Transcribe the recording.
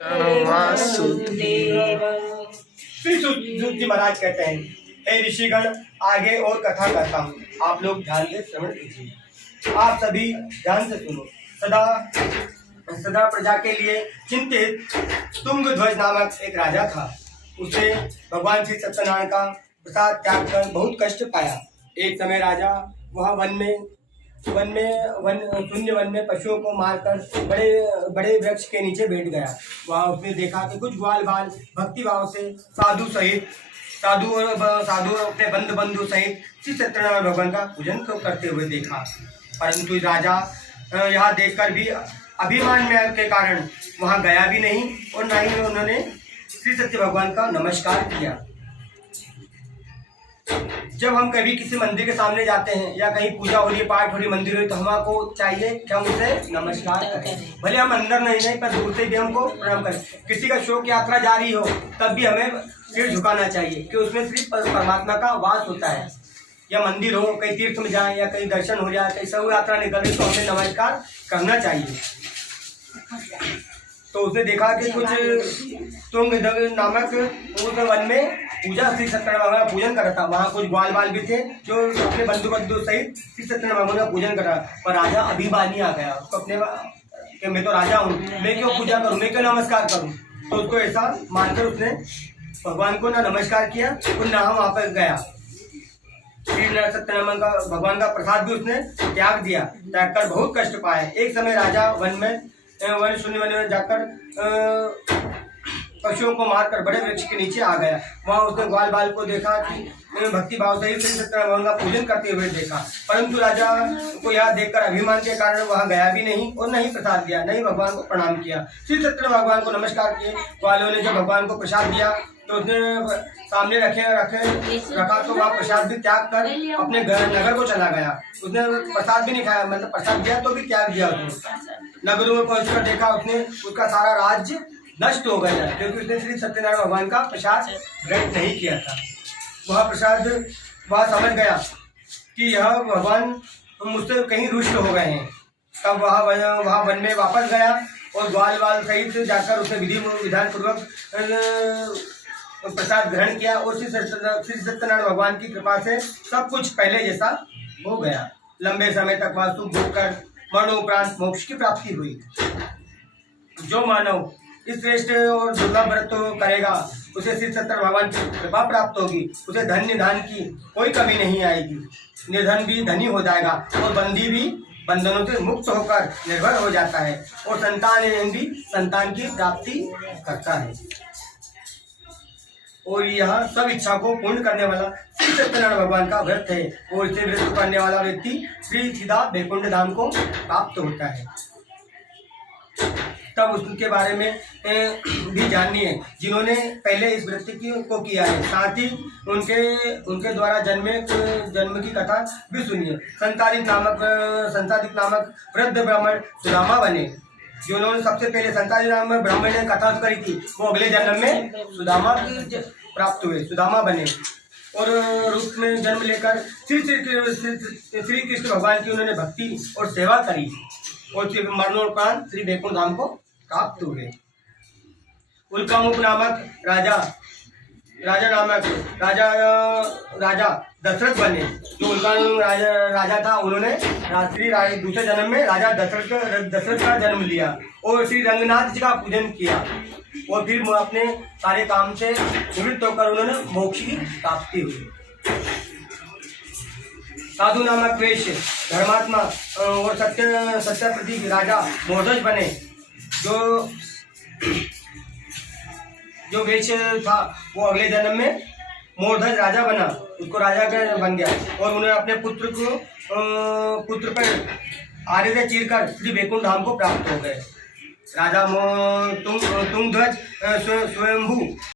वासुदेव। श्री सूत जी महाराज कहते हैं, हे ऋषिगण, आगे और कथा करता हूँ, आप लोग ध्यान से श्रवण कीजिए। आप सभी ध्यान से सुनो। सदा सदा प्रजा के लिए चिंतित तुंगध्वज नामक एक राजा था। उसे भगवान श्री सत्यनारायण का प्रसाद त्याग कर बहुत कष्ट पाया। एक समय राजा वह शून्य वन में पशुओं को मारकर बड़े बड़े वृक्ष के नीचे बैठ गया। वहाँ उसने देखा कि कुछ ग्वाल बाल भक्ति भाव से साधु अपने बंधु सहित श्री सत्यनारायण भगवान का पूजन करते हुए देखा। परंतु राजा यह देखकर भी अभिमान में के कारण वहाँ गया भी नहीं और न ही उन्होंने श्री सत्य भगवान का नमस्कार किया। जब हम कभी किसी मंदिर के सामने जाते हैं या कहीं पूजा हो रही है, पाठ हो रही, मंदिर हो रही, तो हमको चाहिए कि हम उसे नमस्कार करें। भले हम अंदर नहीं पर दूर से भी हमको प्रणाम करें। किसी का शोक यात्रा जारी हो तब भी हमें सिर झुकाना चाहिए कि उसमें सिर्फ परमात्मा का वास होता है। या मंदिर हो, कहीं तीर्थ में जाए या कहीं दर्शन हो जाए, कहीं शव यात्रा निकले तो हमें नमस्कार करना चाहिए। तो उसने देखा कि कुछ तुंगध्वज नामक उस वन में पूजा श्री सत्यनारायण भगवान का पूजन कर रहा था। वहाँ कुछ ग्वाल बाल भी थे जो अपने बंधु सहित श्री सत्यनारायण भगवान का पूजन कर रहा। पर राजा अभिमानी आ गया। उसको अपने कि मैं तो राजा हूँ, मैं क्यों पूजा करूँ, मैं क्यों नमस्कार करूँ। तो उसको ऐसा मानकर उसने भगवान को ना नमस्कार किया और ना वहाँ पर गया। श्री सत्यनारायण का भगवान का प्रसाद भी उसने त्याग दिया। त्याग कर बहुत कष्ट पाए। एक समय राजा शून्य वन में जाकर पशुओं को मारकर बड़े वृक्ष के नीचे आ गया। वहाँ उसने ग्वाल बाल को देखा कि भक्ति भाव से ही श्री सत्यनारायण भगवान का पूजन करते हुए देखा। परंतु राजा को यह देखकर अभिमान के कारण वहाँ गया भी नहीं और नहीं प्रसाद दिया, नहीं भगवान को प्रणाम किया। श्री सत्यनारायण भगवान को नमस्कार किए। ग्वालों ने जब भगवान को प्रसाद दिया तो उसने सामने रखा तो वह प्रसाद भी त्याग कर अपने नगर को चला गया। उसने प्रसाद भी नहीं खाया, मतलब प्रसाद दिया तो भी त्याग दिया उसने। नगरों में पहुंचकर देखा उसने उसका सारा राज्य नष्ट हो गया, क्योंकि उसने श्री सत्यनारायण भगवान का प्रसाद ग्रहण नहीं किया था। वह समझ गया कि यह भगवान मुझसे कहीं रुष्ट हो गए हैं। तब वह वन में वापस गया और ग्वाल बाल सहित जाकर उसने विधान पूर्वक प्रसाद ग्रहण किया और श्री सत्यनारायण भगवान की कृपा से सब कुछ पहले जैसा हो गया। लंबे समय तक वह सुख भोग कर मरणोपरांत मोक्ष की प्राप्ति हुई। जो मानव इस श्रेष्ठ और दुर्लभ व्रत करेगा उसे श्री सत्यनारायण भगवान की कृपा प्राप्त होगी। उसे धन्य दान की कोई कमी नहीं आएगी। निर्धन भी धनी हो जाएगा और बंदी भी बंधनों से मुक्त होकर निर्भर हो जाता है और संतान भी संतान की प्राप्ति करता है। और यह सब इच्छा को पूर्ण करने वाला श्री सत्यनारायण भगवान का व्रत है और इसे व्रत करने वाला व्यक्ति श्री सीधा वैकुंठ धाम को प्राप्त होता है। तब उसके बारे में भी जाननी है जिन्होंने पहले इस व्रत को किया है। साथ ही उनके द्वारा जन्म की कथा भी सुनिए। संसारिक नामक वृद्ध ब्राह्मण सुदामा बने। जिन्होंने सबसे पहले संसारिक नामक ब्राह्मण ने कथा करी थी वो अगले जन्म में सुदामा प्राप्त हुए, सुदामा बने और रूप में जन्म लेकर श्री कृष्ण भगवान की उन्होंने भक्ति और सेवा करी और फिर मरणोपरांत श्री वैकुंठ धाम को प्राप्त हुए। उल्कामुख नामक राजा दशरथ बने। जो उल्कामुख राजा था उन्होंने दूसरे जन्म में राजा दशरथ का जन्म लिया और श्री रंगनाथ जी का पूजन किया और फिर अपने सारे काम से निवृत्त होकर उन्होंने मोक्ष की प्राप्ति हुई। साधु नामक वेश धर्मात्मा और सत्य प्रतीक राजा मोरध्वज बने। जो वेश था वो अगले जन्म में मोरध्वज राजा बना, उसको राजा बन गया और उन्होंने अपने पुत्र पर आरे से चीरकर श्री वैकुंठ धाम को प्राप्त हो गए। राजा तुंगध्वज स्वयंभू